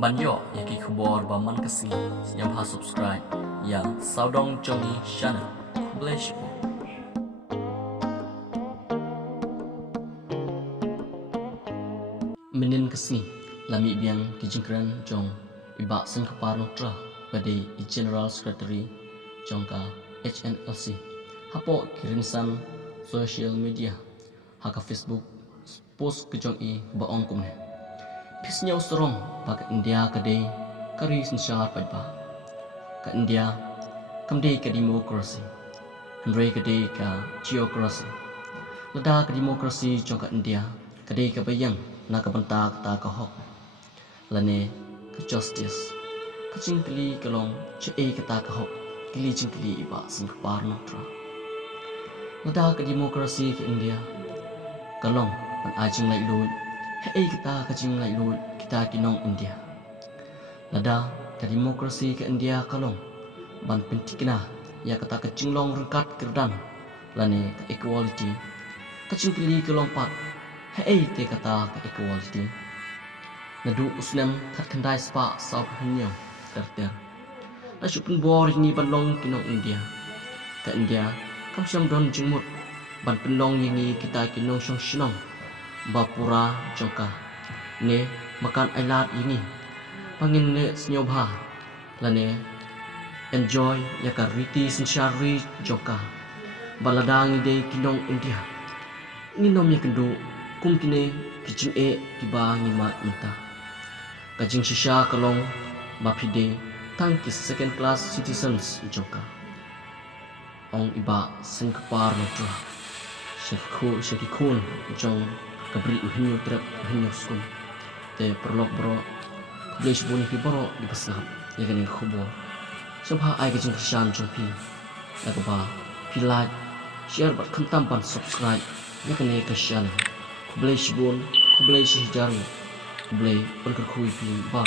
Banyo yaki khubor ba man kasi yang ha subscribe ya saudong jongi channel bless you. Menin kasi lami biang kijingkran jong iba sen kapar nutra pada General Secretary jongka HNLC hapo kirinsan social media haka Facebook post kejong i baong kumne pisnya ustrong bak India kadai kari sensyar pada ka India kamdei ka demokrasi handrei kadai ka geokrasi lada ka demokrasi jongka India kadai ka bayang na kabentak ta ka hok lane ka justice kacing kali kalong che kata ka hok kili jingkli iba sin kapar notra lada ka demokrasi ka India kalong pan ajing lai lu kita kacing lai lu kita kinong India lada ka demokrasi ka India kalong ban pentikna ya kata kacing long rengkat kerdan lane ka equality kacing kali kalong pat te kata ka equality nadu usnem khat khandai spa sau hanya terter na chupun bor ni banlong kinong India ka India kam syam don jingmut ban penlong yingi kita kinong syong shinong bapura jongka ne makan ailat yingi pangin ne senyobha lane enjoy ya ka riti sensyari jongka baladang ide kinong India nginom ya kendu kum kine kijing tiba ngimat mentah kajing shisha kalong bapide tangkis second class citizens jongka ong iba sengkapar notra syakikun jong kabri uhinyo trap uhinyo skun te perlok bro kabli buni pi bro di pasap ya kan khubor sabha ai kajing krishan jong pi yakaba pi like share bat khantam pan subscribe ya kan krishan kabli bun kabli hijari kabli on kerkhui pi bar